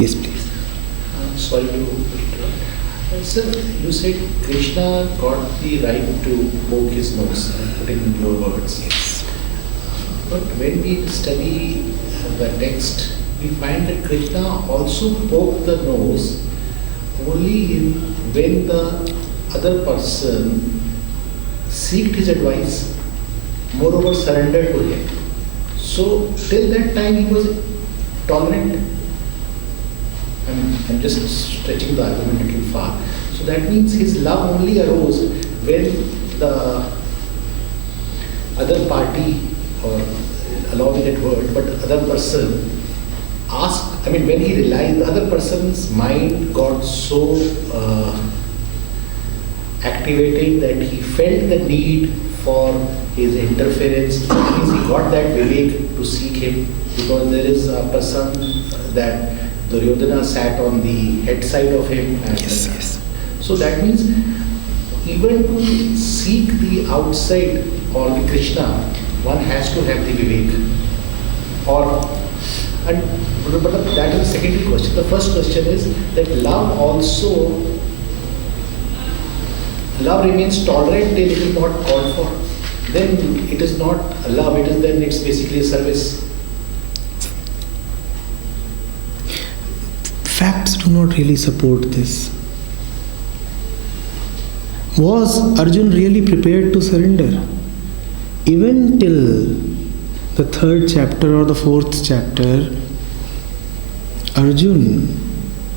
Yes, please. Sorry to interrupt. Sir, you said Krishna got the right to poke his nose, and put in your words. Yes. But when we study the text, we find that Krishna also poked the nose only when the other person seeked his advice, moreover surrendered to him. So till that time he was tolerant. I'm just stretching the argument a little far. So that means his love only arose when the other party, or allow me that word, but other person asked, when he realized the other person's mind got so activated that he felt the need for his interference. That means he got that vivek to seek him, because there is a person that Duryodhana sat on the head side of him. And Yes. So that means even to seek the outside or the Krishna, one has to have the vivek. But that is the secondary question. The first question is that love remains tolerant till it is not called for. Then it is not a love, it's basically a service. Facts do not really support this. Was Arjun really prepared to surrender? Even till the 3rd chapter or the 4th chapter, Arjun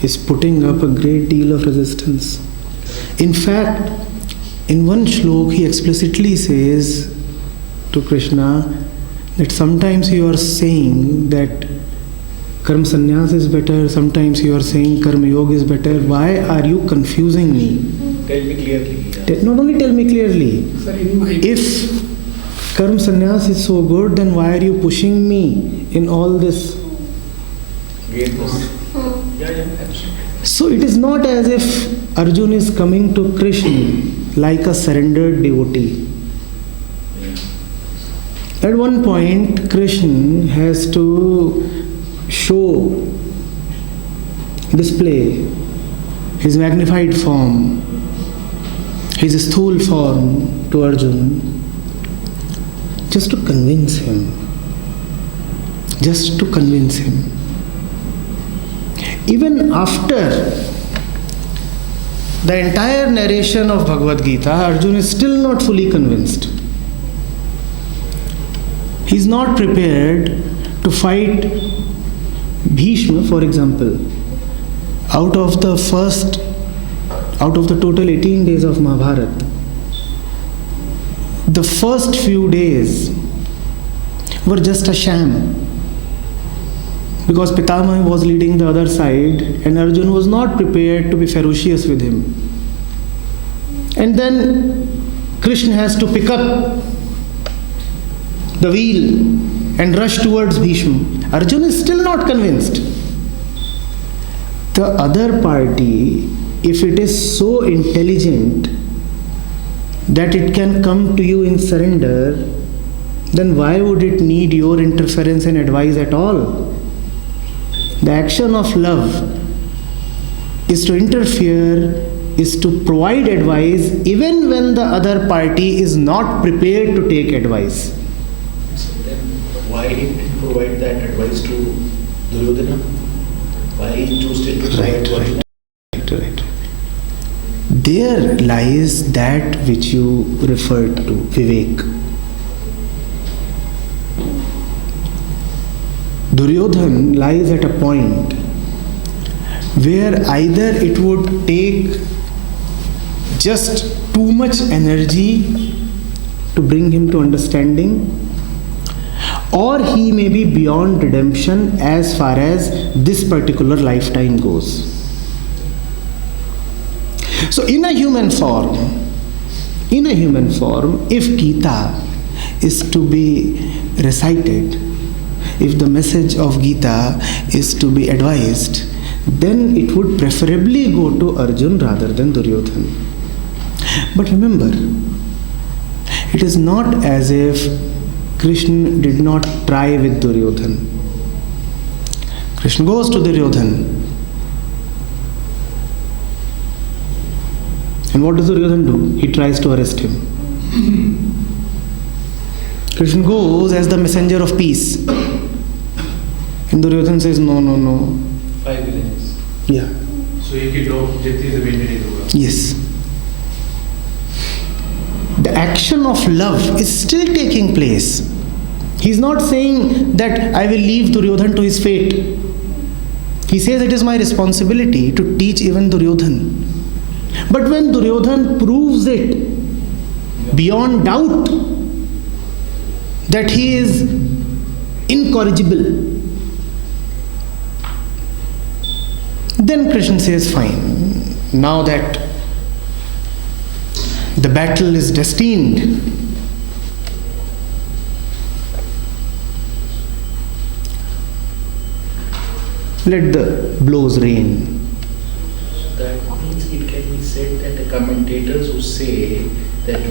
is putting up a great deal of resistance. In fact, in one shlok he explicitly says to Krishna that sometimes you are saying that Karma sannyas is better, sometimes you are saying Karma yoga is better. Why are you confusing me? Tell me clearly. Not only tell me clearly. If Karma sannyas is so good, then why are you pushing me in all this? So it is not as if Arjun is coming to Krishna like a surrendered devotee. At one point, Krishna has to display his magnified form, his sthul form to Arjun, just to convince him. Even after the entire narration of Bhagavad Gita, Arjun is still not fully convinced. He is not prepared to fight Bhishma, for example. Out of the total 18 days of Mahabharata, the first few days were just a sham, because Pitama was leading the other side and Arjun was not prepared to be ferocious with him. And then Krishna has to pick up the wheel and rush towards Bhishma. Arjun is still not convinced. The other party, if it is so intelligent that it can come to you in surrender, then why would it need your interference and advice at all? The action of love is to interfere, is to provide advice even when the other party is not prepared to take advice. So then why he didn't provide that advice to Duryodhana? Why he chose to provide to Arjuna? Right. There lies that which you referred to, Vivek. Duryodhana lies at a point where either it would take just too much energy to bring him to understanding, or he may be beyond redemption as far as this particular lifetime goes. So in a human form, if Gita is to be recited, if the message of Gita is to be advised, then it would preferably go to Arjun rather than Duryodhana. But remember, it is not as if Krishna did not try with Duryodhana. Krishna goes to Duryodhana And what does Duryodhana do? He tries to arrest him. Krishna goes as the messenger of peace. And Duryodhana says, no, no, no. 5 villages. Yeah. So एक ही dog जितनी जमीन नहीं दूंगा. Yes. The action of love is still taking place. He's not saying that I will leave Duryodhana to his fate. He says it is my responsibility to teach even Duryodhana. But when Duryodhana proves it beyond doubt that he is incorrigible, then Krishna says, fine, now that the battle is destined, let the blows rain. That means it can be said that the commentators who say that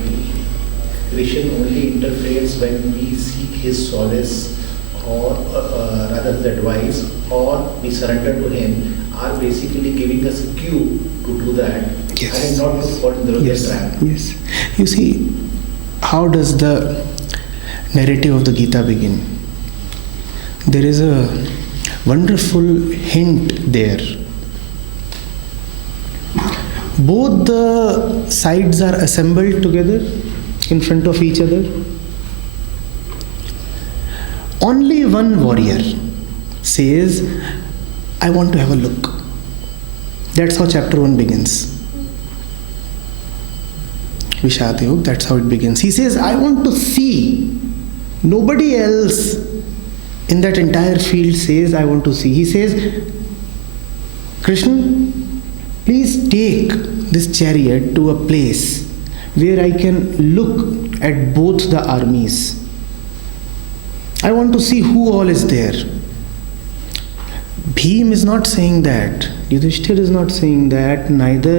Krishna only interferes when we seek his solace or rather the advice or we surrender to him are basically giving us a cue to do that. Yes. And not to fall in the Yes. trap. Yes. You see, how does the narrative of the Gita begin? There is a wonderful hint there. Both the sides are assembled together in front of each other. Only one warrior says, I want to have a look. That's how chapter 1 begins. ShabdYog, that's how it begins. He says, I want to see. Nobody else in that entire field says, I want to see. He says, Krishna, please take this chariot to a place where I can look at both the armies. I want to see who all is there. Bhim is not saying that. Yudhishthir is not saying that. Neither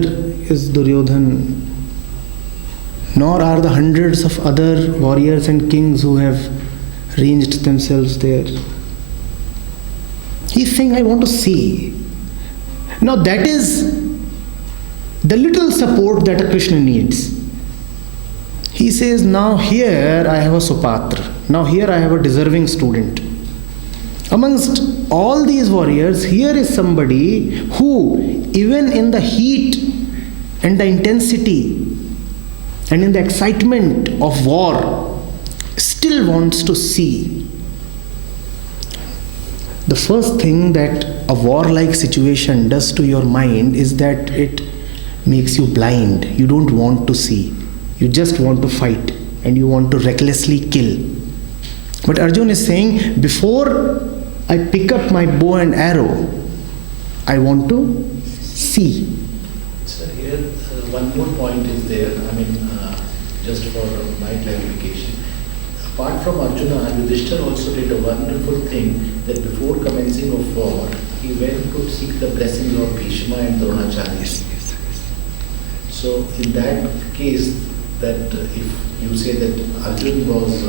is Duryodhana. Nor are the hundreds of other warriors and kings who have ranged themselves there. He's saying, I want to see. Now that is the little support that a Krishna needs. He says, now here I have a Supatra. Now here I have a deserving student. Amongst all these warriors, here is somebody who, even in the heat and the intensity and in the excitement of war, still wants to see. The first thing that a warlike situation does to your mind is that it makes you blind. You don't want to see. You just want to fight and you want to recklessly kill. But Arjun is saying, before I pick up my bow and arrow, I want to see. So here one more point is there, just for my clarification. Apart from Arjuna, Yudhishthira also did a wonderful thing that before commencing of war, he went to seek the blessings of Bhishma and Dronacharya. So in that case, that if you say that Arjun was,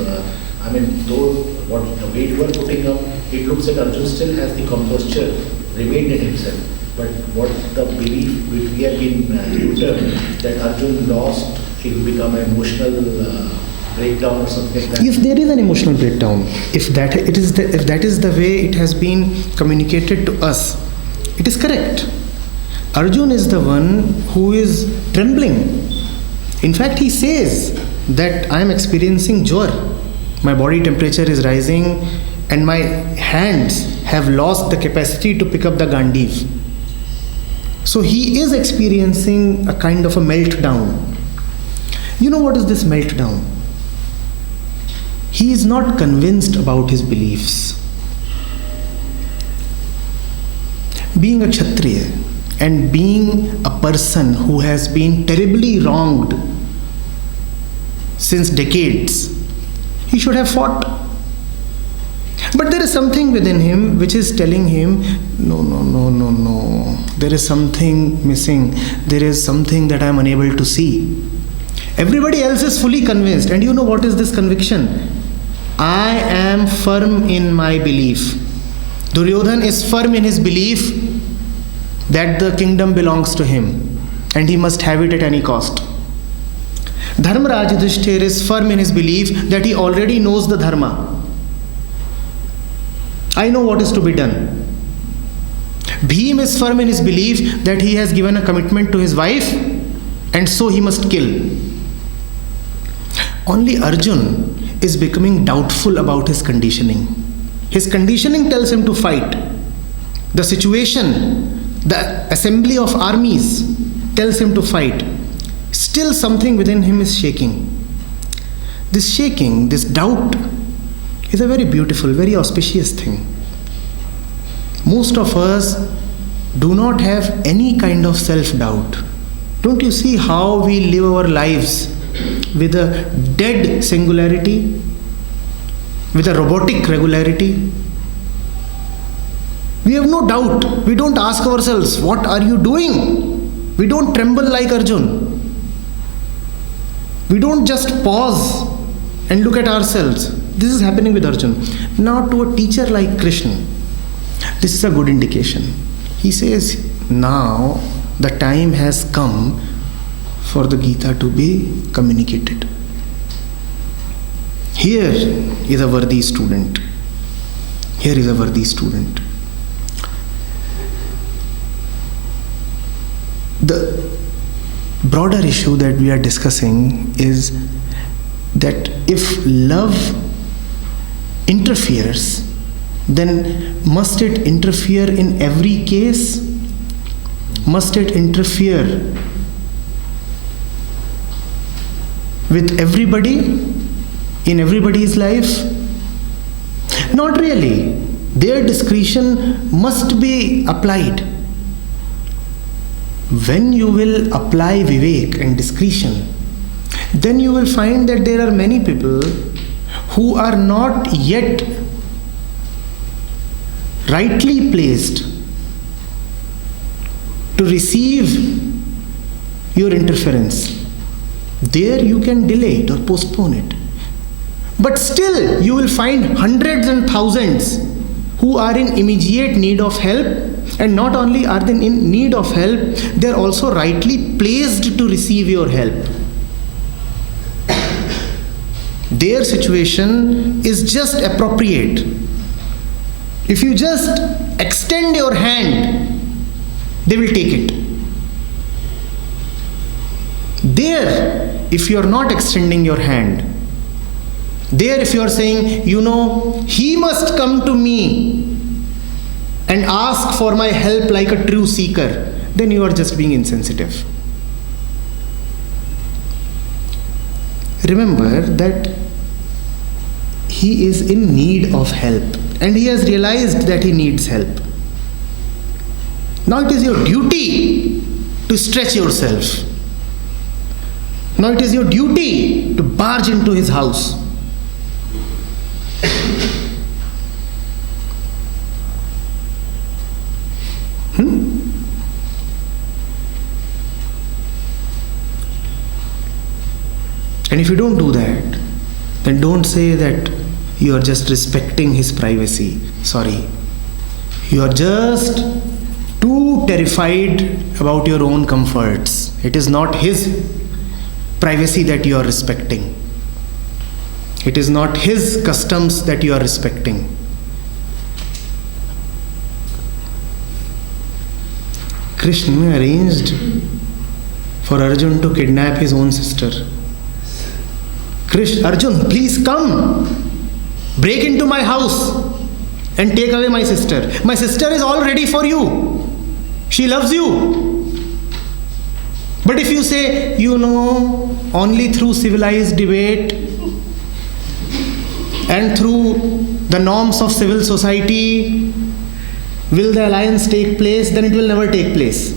though what the weight you are putting up, it looks that Arjun still has the composture remained in himself. But what the belief which we have been tutored that Arjun lost, he will become an emotional breakdown or something like that. If there is an emotional breakdown, if that is the way it has been communicated to us, it is correct. Arjun is the one who is trembling. In fact, he says that I am experiencing jwar. My body temperature is rising and my hands have lost the capacity to pick up the gandiv. So he is experiencing a kind of a meltdown. You know what is this meltdown? He is not convinced about his beliefs. Being a Kshatriya and being a person who has been terribly wronged since decades, he should have fought. But there is something within him which is telling him, no. There is something missing. There is something that I am unable to see. Everybody else is fully convinced. And you know what is this conviction? I am firm in my belief. Duryodhana is firm in his belief that the kingdom belongs to him. and he must have it at any cost. Dharmaraj Yudhishthir is firm in his belief that he already knows the dharma. I know what is to be done. Bhim is firm in his belief that he has given a commitment to his wife and so he must kill. Only Arjun is becoming doubtful about his conditioning. His conditioning tells him to fight. The situation, the assembly of armies tells him to fight. Still something within him is shaking. This shaking, this doubt is a very beautiful, very auspicious thing. Most of us do not have any kind of self-doubt. Don't you see how we live our lives with a dead singularity, with a robotic regularity? We have no doubt. We don't ask ourselves, what are you doing? We don't tremble like Arjun. We don't just pause and look at ourselves. This is happening with Arjun. Now to a teacher like Krishna, this is a good indication. He says, now the time has come for the Gita to be communicated. Here is a worthy student. Here is a worthy student. The broader issue that we are discussing is that if love interferes, then must it interfere in every case? Must it interfere with everybody, in everybody's life? Not really. Their discretion must be applied. When you will apply vivek and discretion, then you will find that there are many people who are not yet rightly placed to receive your interference. There you can delay it or postpone it. But still you will find hundreds and thousands who are in immediate need of help, and not only are they in need of help, they are also rightly placed to receive your help. Their situation is just appropriate. If you just extend your hand, they will take it. There, if you are not extending your hand, there if you are saying, he must come to me and ask for my help like a true seeker, then you are just being insensitive. Remember that he is in need of help and he has realized that he needs help. Now it is your duty to stretch yourself. Now it is your duty to barge into his house. And if you don't do that, then don't say that you are just respecting his privacy. Sorry. You are just too terrified about your own comforts. It is not his privacy that you are respecting. It is not his customs that you are respecting. Krishna arranged for Arjun to kidnap his own sister. Arjun, please come. Break into my house and take away my sister. My sister is all ready for you. She loves you. But if you say, only through civilized debate and through the norms of civil society will the alliance take place, then it will never take place.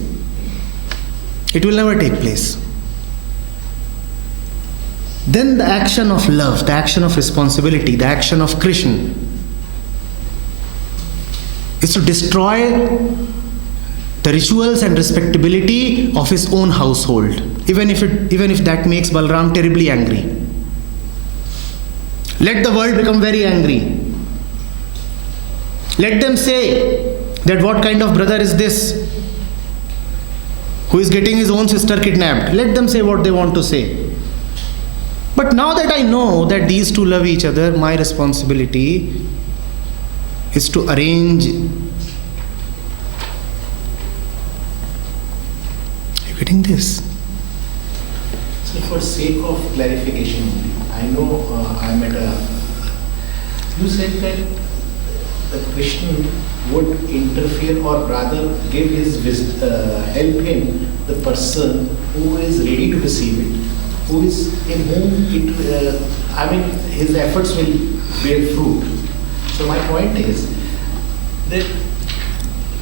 It will never take place. Then the action of love, the action of responsibility, the action of Krishna is to destroy the rituals and respectability of his own household, even if that makes Balram terribly angry. Let the world become very angry. Let them say that what kind of brother is this? who is getting his own sister kidnapped. Let them say what they want to say. But now that I know that these two love each other, my responsibility is to arrange. Are you getting this? So for sake of clarification, I know I'm at a... You said that the Krishna would interfere or rather give his help him, the person who is ready to receive it, who is in whom it, his efforts will bear fruit. So my point is that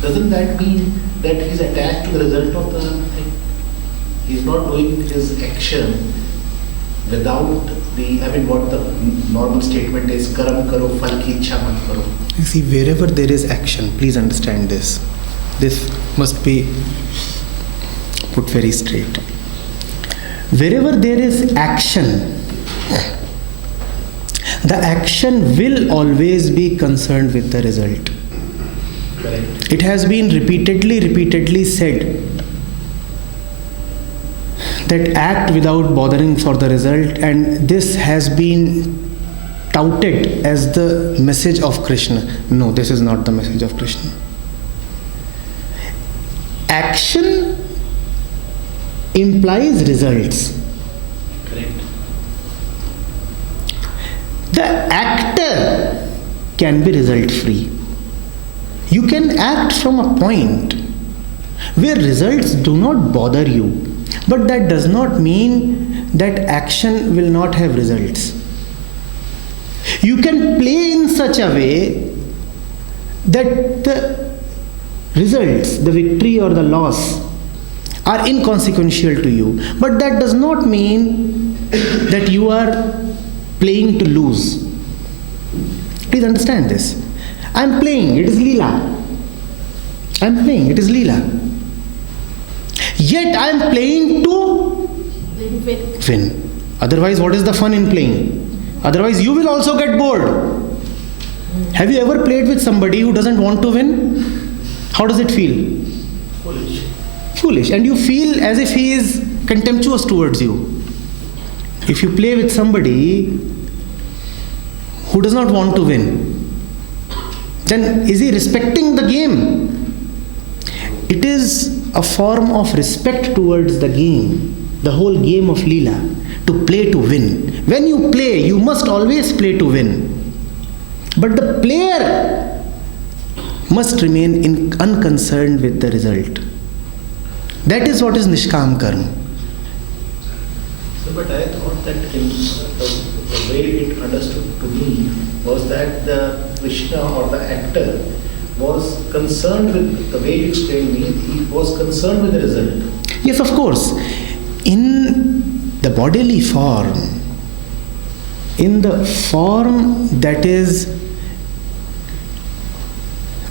doesn't that mean that he's attached to the result of the thing? He's not doing his action without what the normal statement is, karam karo, phal ki ichha mat karo. You see, wherever there is action, please understand this. This must be put very straight. Wherever there is action, the action will always be concerned with the result. Correct. It has been repeatedly said that act without bothering for the result, and this has been touted as the message of Krishna. No, this is not the message of Krishna. Action implies results. Correct. The actor can be result free. You can act from a point where results do not bother you, but that does not mean that action will not have results. You can play in such a way that the results, the victory or the loss, are inconsequential to you, but that does not mean that you are playing to lose. Please understand this. I am playing, it is Leela. I am playing, it is Leela. Yet I am playing to win. Otherwise, what is the fun in playing? Otherwise, you will also get bored. Have you ever played with somebody who doesn't want to win? How does it feel? Foolish. And you feel as if he is contemptuous towards you. If you play with somebody who does not want to win, then is he respecting the game? It is a form of respect towards the game, the whole game of Leela, to play to win. When you play, you must always play to win. But the player must remain unconcerned with the result. That is what is Nishkam Karma. So, but I thought that the way it understood to me was that the Krishna or the actor was concerned with, the way you explained me, he was concerned with the result. Yes, of course. In the bodily form, in the form that is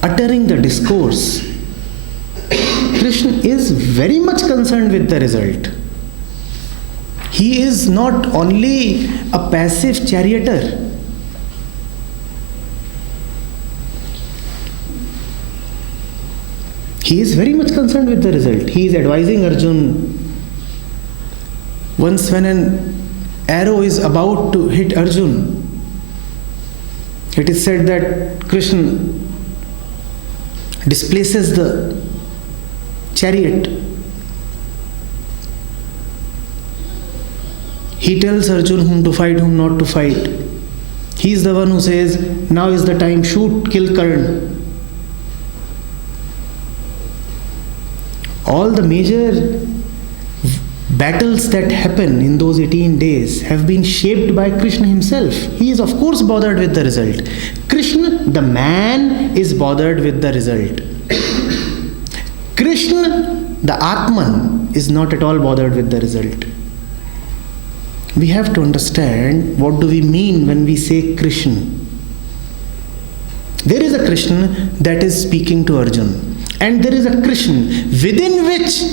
uttering the discourse, Krishna is very much concerned with the result. He is not only a passive charioteer. He is very much concerned with the result. He is advising Arjun. Once when an arrow is about to hit Arjun, it is said that Krishna displaces the chariot. He tells Arjun whom to fight, whom not to fight. He is the one who says, now is the time, shoot, kill Karna. All the major battles that happen in those 18 days have been shaped by Krishna himself. He is of course bothered with the result. Krishna, the man, is bothered with the result. Krishna, the Atman, is not at all bothered with the result. We have to understand what do we mean when we say Krishna. There is a Krishna that is speaking to Arjun. And there is a Krishna within which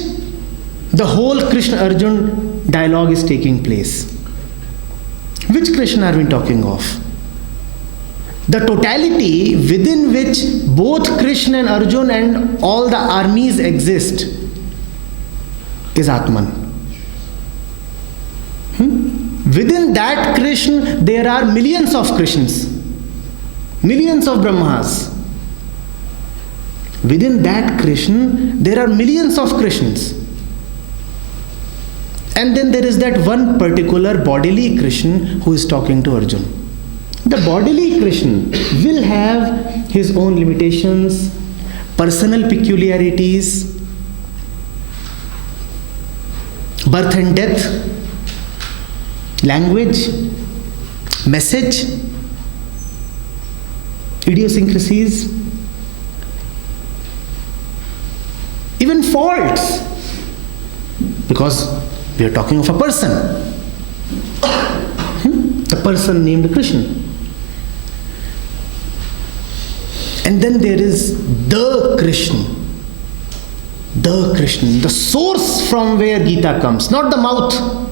the whole Krishna-Arjun dialogue is taking place. Which Krishna are we talking of? The totality within which both Krishna and Arjun and all the armies exist. is Atman. Within that Krishna, there are millions of Krishnas, millions of Brahmas. Within that Krishna, there are millions of Krishnas. And then there is that one particular bodily Krishna who is talking to Arjun. The bodily Krishna will have his own limitations, personal peculiarities, birth and death, language, message, idiosyncrasies, even faults, because we are talking of a person, the person named Krishna. And then there is the Krishna, the source from where Gita comes, not the mouth.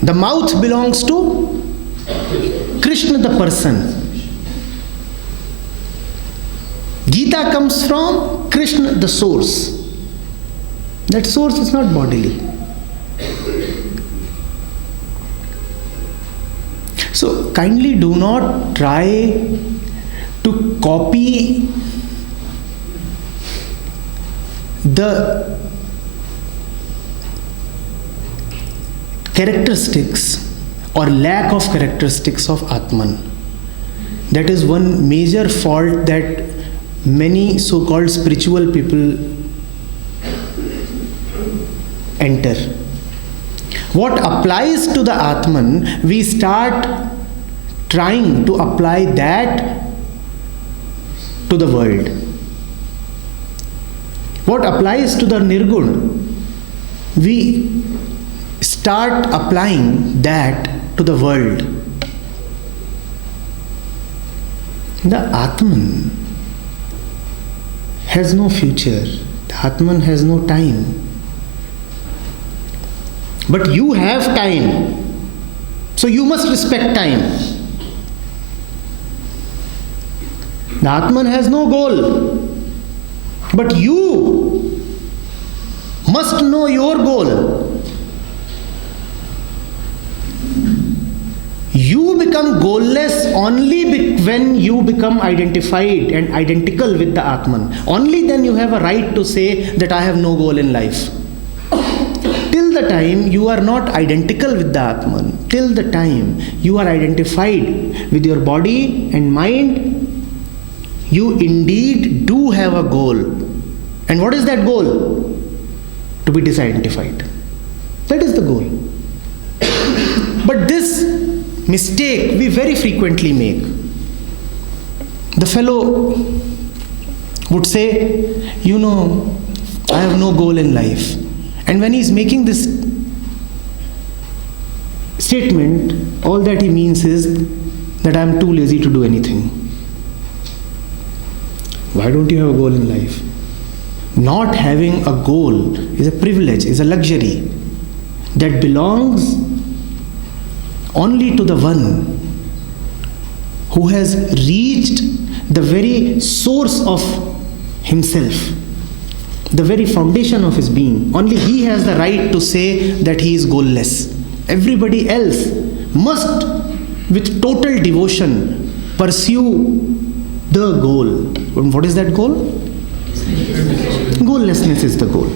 The mouth belongs to Krishna, the person. Gita comes from Krishna, the source. That source is not bodily. So kindly do not try to copy the characteristics or lack of characteristics of Atman. That is one major fault that many so-called spiritual people enter. What applies to the Atman, we start trying to apply that to the world. What applies to the Nirgun, we start applying that to the world. The Atman has no future. The Atman has no time. But you have time. So you must respect time. The Atman has no goal. But you must know your goal. You become goalless only when you become identified and identical with the Atman. Only then you have a right to say that I have no goal in life. Till the time you are not identical with the Atman, till the time you are identified with your body and mind, you indeed do have a goal. And what is that goal? To be disidentified. That is the goal. But this mistake we very frequently make. The fellow would say, I have no goal in life. And when he is making this statement, all that he means is that I am too lazy to do anything. Why don't you have a goal in life? Not having a goal is a privilege, is a luxury that belongs only to the one who has reached the very source of himself, the very foundation of his being. Only he has the right to say that he is goalless. Everybody else must, with total devotion, pursue the goal. And what is that goal? Goallessness is the goal.